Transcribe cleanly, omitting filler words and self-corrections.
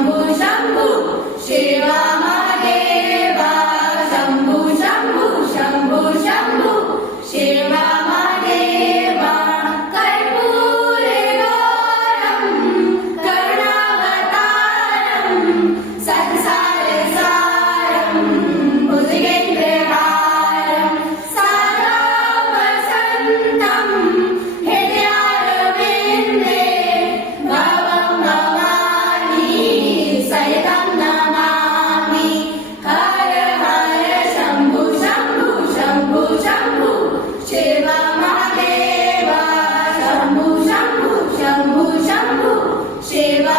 शंभू शंभू शिवा महादेवा शंभू शंभू शंभू शंभू शिवा महादेवा कर्पूरे गौरं करुणावतारं संसारसारं भुजगेन्द्रहारं सदा वसन्तं हृदयारविन्दे भवं भवानी सहितं नमामि हर हर शंभू शंभू शंभू शंभू शिवा महादेवा शंभू शंभू शंभू शंभू शिवा